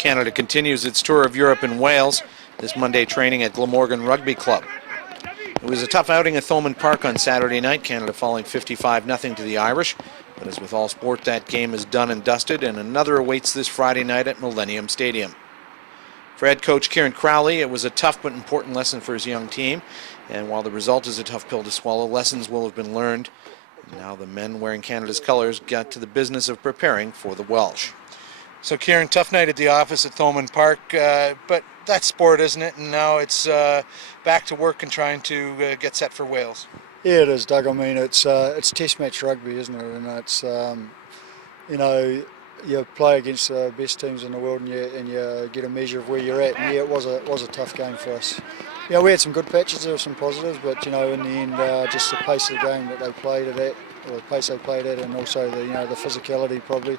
Canada continues its tour of Europe and Wales, this Monday training at Glamorgan Rugby Club. It was a tough outing at Thomond Park on Saturday night, Canada falling 55-0 to the Irish. But as with all sport, that game is done and dusted, and another awaits this Friday night at Millennium Stadium. For head coach Kieran Crowley, it was a tough but important lesson for his young team. And while the result is a tough pill to swallow, lessons will have been learned. Now the men wearing Canada's colours got to the business of preparing for the Welsh. So Kieran, tough night at the office at Thomond Park, but that's sport, isn't it? And now it's back to work and trying to get set for Wales. Yeah, it is, Doug. I mean, it's test match rugby, isn't it? And it's you know, you play against the best teams in the world, and you get a measure of where you're at. And yeah, it was a tough game for us. You know, we had some good patches, there were some positives, but you know, in the end, just the pace of the game that they played at, or the pace they played at, and also the the physicality probably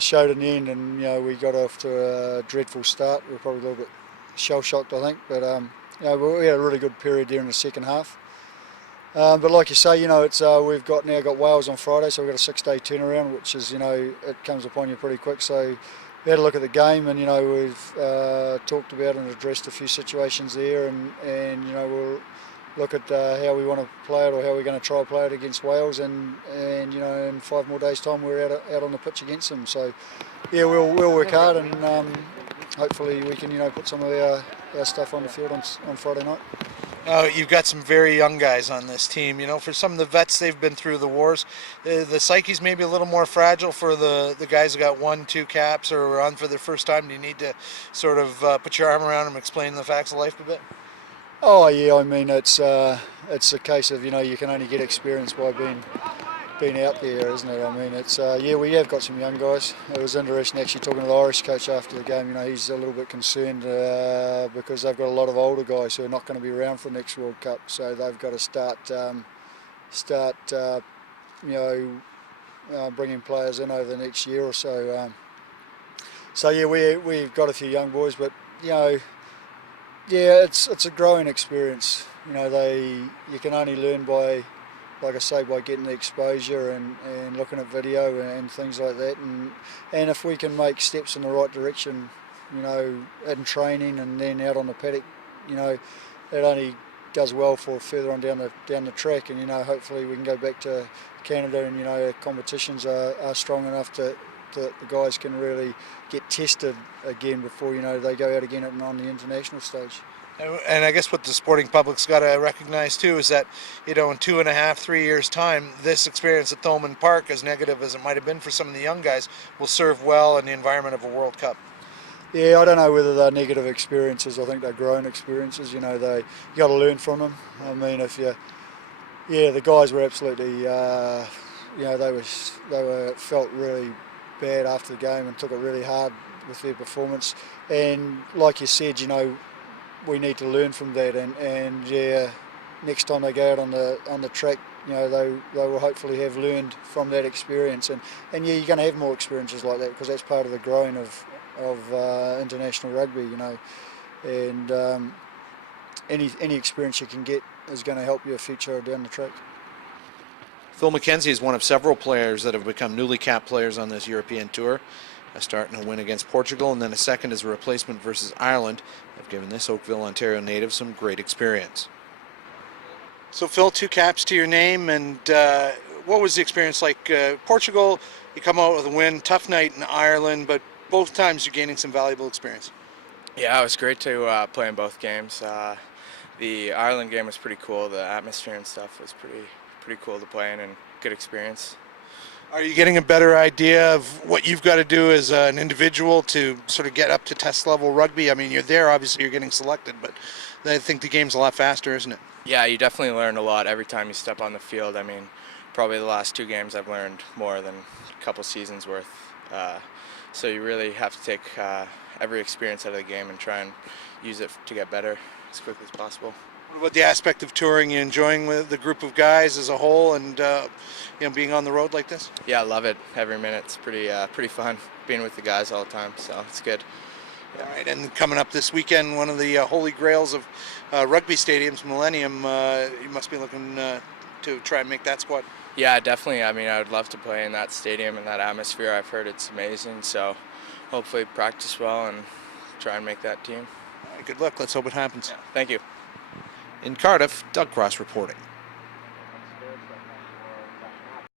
showed in the end. And you know, we got off to a dreadful start. We were probably a little bit shell-shocked, I think, but you know, we had a really good period there in the second half. But like you say, you know, it's we've now got Wales on Friday, so we've got a 6-day turnaround, which is, you know, it comes upon you pretty quick. So we had a look at the game, and you know, we've talked about and addressed a few situations there, and you know, we'll look at how we want to play it, or how we're going to try to play it against Wales, and you know, in 5 more days' time we're out on the pitch against them. So yeah, we'll work hard, and hopefully we can, you know, put some of our stuff on the field on Friday night. You've got some very young guys on this team. You know, for some of the vets, they've been through the wars. The psyche's maybe a little more fragile for the guys who got 1, 2 caps or are on for their first time. Do you need to sort of put your arm around them, explain the facts of life a bit? Oh yeah, I mean, it's a case of, you know, you can only get experience by being out there, isn't it? I mean, it's yeah, we have got some young guys. It was interesting actually talking to the Irish coach after the game. You know, he's a little bit concerned because they've got a lot of older guys who are not going to be around for the next World Cup, so they've got to start you know, bringing players in over the next year or so. So yeah, we've got a few young boys, but you know, yeah, it's a growing experience. You know, you can only learn by, like I say, by getting the exposure and looking at video and things like that, and if we can make steps in the right direction, you know, in training and then out on the paddock, you know, it only does well for further on down the track, and you know, hopefully we can go back to Canada, and you know, competitions are strong enough that the guys can really get tested again before, you know, they go out again on the international stage. And I guess what the sporting public's got to recognize too is that, you know, in 2.5, 3 years' time, this experience at Thomond Park, as negative as it might have been for some of the young guys, will serve well in the environment of a World Cup. Yeah, I don't know whether they're negative experiences. I think they're growing experiences. You know, you got to learn from them. I mean, the guys were absolutely, you know, they felt really bad after the game and took it really hard with their performance. And like you said, you know, we need to learn from that, and yeah, next time they go out on the track, you know, they will hopefully have learned from that experience, and yeah, you're going to have more experiences like that, because that's part of the growing of international rugby, you know, and any experience you can get is going to help your future down the track. Phil McKenzie is one of several players that have become newly capped players on this European tour. A start in a win against Portugal, and then a second as a replacement versus Ireland have given this Oakville, Ontario native some great experience. So Phil, 2 caps to your name, and what was the experience like? Portugal, you come out with a win, tough night in Ireland, but both times you're gaining some valuable experience. Yeah, it was great to play in both games. The Ireland game was pretty cool. The atmosphere and stuff was pretty cool to play in, and good experience. Are you getting a better idea of what you've got to do as an individual to sort of get up to test level rugby? I mean, you're there, obviously you're getting selected, but I think the game's a lot faster, isn't it? Yeah, you definitely learn a lot every time you step on the field. I mean, probably the last 2 games I've learned more than a couple seasons worth. So you really have to take every experience out of the game and try and use it to get better as quickly as possible. What about the aspect of touring? You enjoying with the group of guys as a whole, and you know, being on the road like this? Yeah, I love it every minute. It's pretty fun being with the guys all the time, so it's good. Yeah. All right, and coming up this weekend, one of the holy grails of rugby stadiums, Millennium, you must be looking to try and make that squad. Yeah, definitely. I mean, I would love to play in that stadium and that atmosphere. I've heard it's amazing, so hopefully practice well and try and make that team. All right, good luck. Let's hope it happens. Thank you. In Cardiff, Doug Cross reporting.